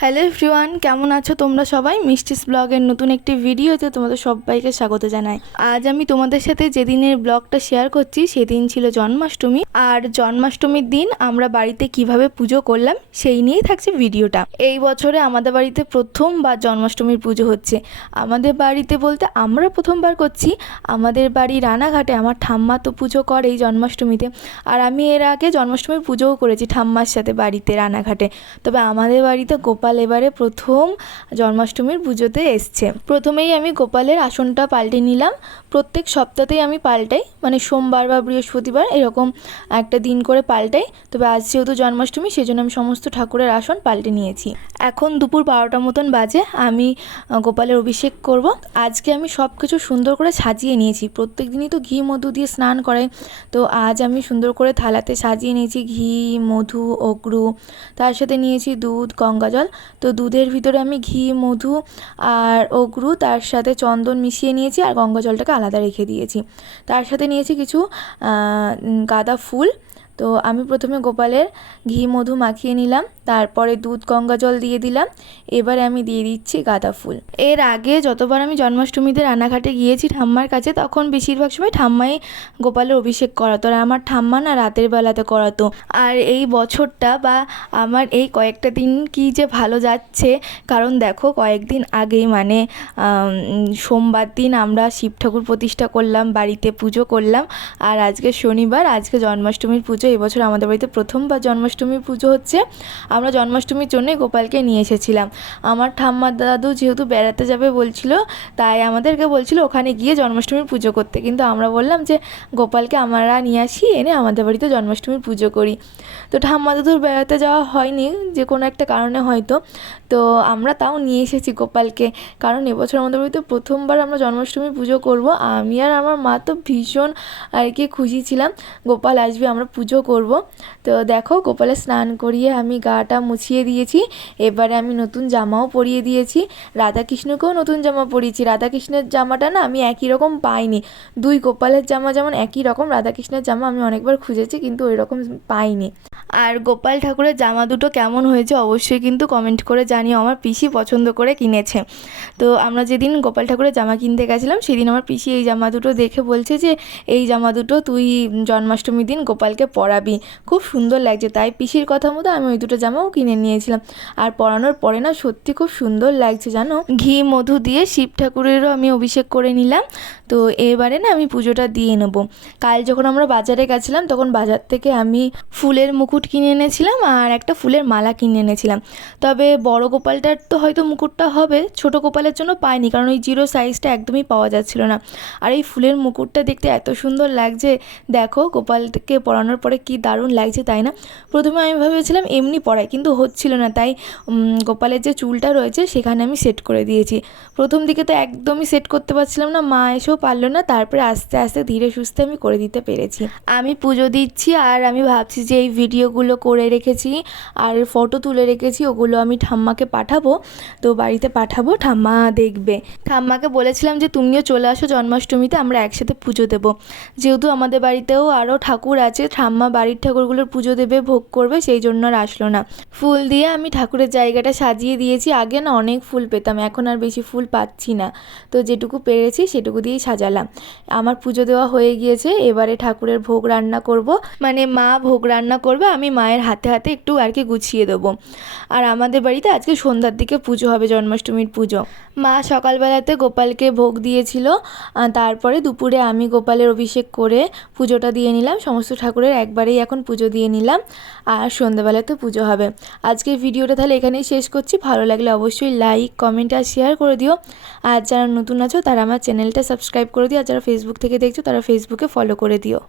Hello everyone, কেমন আছো তোমরা সবাই? মিষ্টিস ব্লগের নতুন একটি ভিডিওতে তোমাদের সবাইকে স্বাগত জানাই। আজ আমি তোমাদের সাথে যেদিনের ব্লগটা শেয়ার করছি সেদিন ছিল জন্মাষ্টমী। আর জন্মাষ্টমীর দিন আমরা বাড়িতে কীভাবে পুজো করলাম সেই নিয়েই থাকছে ভিডিওটা। এই বছরে আমাদের বাড়িতে প্রথমবার জন্মাষ্টমীর পুজো হচ্ছে। আমাদের বাড়িতে বলতে আমরা প্রথমবার করছি। আমাদের বাড়ি রানাঘাটে আমার ঠাম্মা তো পুজো করেই জন্মাষ্টমীতে। আর আমি এর আগে জন্মাষ্টমীর পুজোও করেছি ঠাম্মার সাথে বাড়িতে রানাঘাটে। তবে আমাদের বাড়িতে গোপাল এবারে প্রথম জন্মাষ্টমীর পুজোতে এসছে। প্রথমেই আমি গোপালের আসনটা পাল্টে নিলাম। প্রত্যেক সপ্তাহতেই আমি পাল্টাই। মানে সোমবার বা বৃহস্পতিবার এরকম একটা দিন করে পাল্টাই। তবে আজ যেহেতু জন্মাষ্টমী সেই জন্য আমি সমস্ত ঠাকুরের আসন পাল্টে নিয়েছি। এখন দুপুর বারোটা মতন বাজে। আমি গোপালের অভিষেক করব। আজকে আমি সব কিছু সুন্দর করে সাজিয়ে নিয়েছি। প্রত্যেক দিনই তো ঘি, মধু দিয়ে স্নান করে। তো আজ আমি সুন্দর করে থালাতে সাজিয়ে নিয়েছি ঘি, মধু, অগ্রু। তার সাথে নিয়েছি দুধ গঙ্গা জল তো দুধের ভিতরে আমি ঘি, মধু আর অগ্রু, তার সাথে চন্দন মিশিয়ে নিয়েছি আর গঙ্গা জলটাকে আলাদা রেখে দিয়েছি। তার সাথে নিয়েছি কিছু গাঁদা ফুল। তো আমি প্রথমে গোপালের ঘি, মধু মাখিয়ে নিলাম, তারপরে দুধ, গঙ্গা জল দিয়ে দিলাম। এবারে আমি দিয়ে দিচ্ছি গাঁদা ফুল। এর আগে যতবার আমি জন্মাষ্টমীতে রানাঘাটে গিয়েছি ঠাম্মার কাছে, তখন বেশিরভাগ সময় ঠাম্মাই গোপালের অভিষেক করাতো আর আমার ঠাম্মা না রাতের বেলাতে করাতো। আর এই বছরটা বা আমার এই কয়েকটা দিন কি যে ভালো যাচ্ছে, কারণ দেখো কয়েকদিন আগেই মানে সোমবার দিন আমরা শিব ঠাকুর প্রতিষ্ঠা করলাম, বাড়িতে পুজো করলাম। আর আজকে শনিবার, আজকে জন্মাষ্টমীর পুজো এবছর আমাদের বাড়িতে প্রথমবার জন্মাষ্টমী পুজো হচ্ছে। আমরা জন্মাষ্টমীর জন্যই গোপালকে নিয়ে এসেছিলাম। আমার ঠাম্মার দাদু যেহেতু বেড়াতে যাবে বলছিল, তাই আমাদেরকে বলছিল ওখানে গিয়ে জন্মাষ্টমীর পুজো করতে। কিন্তু আমরা বললাম যে, গোপালকে আমরা নিয়ে আসি, এনে আমাদের বাড়িতে জন্মাষ্টমীর পুজো করি। তো ঠাম্মা দাদুর বেড়াতে যাওয়া হয়নি, যে কোনো একটা কারণে হয়তো। তো আমরা তাও নিয়ে এসেছি গোপালকে। কারণ এবছর আমাদের বাড়িতে প্রথমবার আমরা জন্মাষ্টমী পুজো করব। আমি আর আমার মা তো ভীষণ আর কি খুশি ছিলাম। গোপাল আসবে, আমরা পুজো করব। তো দেখো, গোপালে স্নান করিয়ে আমি গাটা মুছিয়ে দিয়েছি। এবারে আমি নতুন জামাও পরিয়ে দিয়েছি। রাধাকৃষ্ণকেও নতুন জামা পরিয়েছি। রাধাকৃষ্ণের জামাটা না আমি একই রকম পাইনি। দুই গোপালের জামা যেমন একই রকম, রাধাকৃষ্ণের জামা আমি অনেকবার খুঁজেছি কিন্তু ওই রকম পাইনি। আর গোপাল ঠাকুরের জামা দুটো কেমন হয়েছে অবশ্যই কিন্তু কমেন্ট করে জানিও। আমার পিসি পছন্দ করে কিনেছে। তো আমরা যেদিন গোপাল ঠাকুরের জামা কিনতে গেছিলাম, সেদিন আমার পিসি এই জামা দুটো দেখে বলছে যে, এই জামা দুটো তুই জন্মাষ্টমীর দিন গোপালকে পরাবি। খুব সুন্দর লাগছে। তাই পিসির কথা মতো আমি ওই দুটো জামাও কিনে নিয়েছিলাম। আর পরানোর পরে না সত্যি খুব সুন্দর লাগছে, জানো? ঘি, মধু দিয়ে শিব ঠাকুরেরও আমি অভিষেক করে নিলাম। তো এবারে না আমি পুজোটা দিয়ে নেব। কাল যখন আমরা বাজারে গেছিলাম, তখন বাজার থেকে আমি ফুলের মুকুট কিনে এনেছিলাম আর একটা ফুলের মালা কিনে এনেছিলাম। তবে বড় গোপালটার তো হয়তো মুকুটটা হবে, ছোট গোপালের জন্য পাইনি, কারণ ওই জিরো সাইজটা একদমই পাওয়া যাচ্ছিল না। আর এই ফুলের মুকুটটা দেখতে এত সুন্দর লাগছে। দেখো, গোপালকে পরানোর পরে কি দারুণ লাগছে তাই না? প্রথমে আমি ভেবেছিলাম এমনি পরাই কিন্তু হচ্ছিল না। তাই গোপালের যে চুলটা রয়েছে, সেখানে আমি সেট করে দিয়েছি। প্রথম দিকে তো একদমই সেট করতে পারছিলাম না, মা এসেও পারল না, তারপরে আস্তে আস্তে ধীরে সুস্থে আমি করে দিতে পেরেছি। আমি পুজো দিচ্ছি, আর আমি ভাবছি যে এই ভিডিওগুলো করে রেখেছি, আর ফটো তুলে রেখেছি, ওগুলো আমি ঠাম্মাকে পাঠাবো। তো বাড়িতে পাঠাবো, ঠাম্মা দেখবে। ঠাম্মাকে বলেছিলাম যে, তুমিও চলে আসো জন্মাষ্টমীতে, আমরা একসাথে পুজো দেবো। যেহেতু আমাদের বাড়িতেও আরও ঠাকুর আছে, ঠাম্মা বাড়ির ঠাকুরগুলোর পুজো দেবে, ভোগ করবে, সেই জন্য আর আসলো না। ফুল দিয়ে আমি ঠাকুরের জায়গাটা সাজিয়ে দিয়েছি। আগে না অনেক ফুল পেতাম, এখন আর বেশি ফুল পাচ্ছি না। তো যেটুকু পেরেছি সেটুকু দিয়েই সাজালাম। আমার পুজো দেওয়া হয়ে গিয়েছে, এবারে ঠাকুরের ভোগ রান্না করব। মানে মা ভোগ রান্না করবে, আমি মায়ের হাতে হাতে একটু আর কি গুছিয়ে দেবো। আর আমাদের বাড়িতে আজকে সন্ধ্যার দিকে পুজো হবে, জন্মাষ্টমীর পুজো। মা সকালবেলাতে গোপালকে ভোগ দিয়েছিল। তারপরে দুপুরে আমি গোপালের অভিষেক করে পুজোটা দিয়ে নিলাম। সমস্ত ঠাকুরের একবারেই এখন পুজো দিয়ে নিলাম, আর সন্ধ্যাবেলাতে পুজো হবে। আজকের ভিডিওটা তাহলে এখানেই শেষ করছি। ভালো লাগলে অবশ্যই লাইক কমেন্ট আর শেয়ার করে দিও। আর যারা নতুন আছো, তারা আমার চ্যানেলটা সাবস্ক্রাইব করে দিও। আর যারা ফেসবুক থেকে দেখছ, তারা ফেসবুকে ফলো করে দিও।